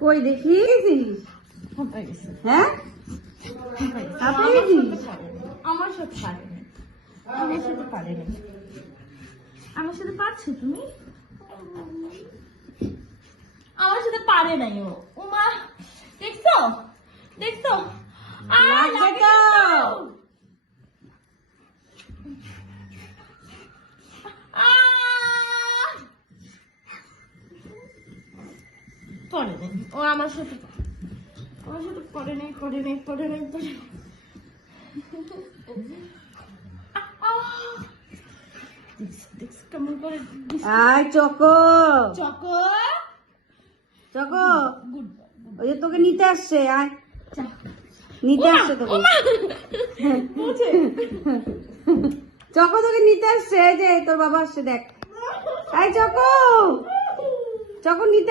কই দেখি হ্যাঁ আমার সাথে পারেনি, আমার সাথে পারেনি। আমার সাথে পারছো তুমি? আমার সাথে পারে নাই ও। উমা দেখছো দেখছো পরে নেই ও আমার সাথে পরে নেই কেমন করে আয় চকো চকো চকো ওই যে তোকে নিতে আসছে আয় নিতে আসছে তোকে চকো তোকে নিতে আসছে এই যে তোর বাবা আসছে দেখ আয় চকো চকো নিতে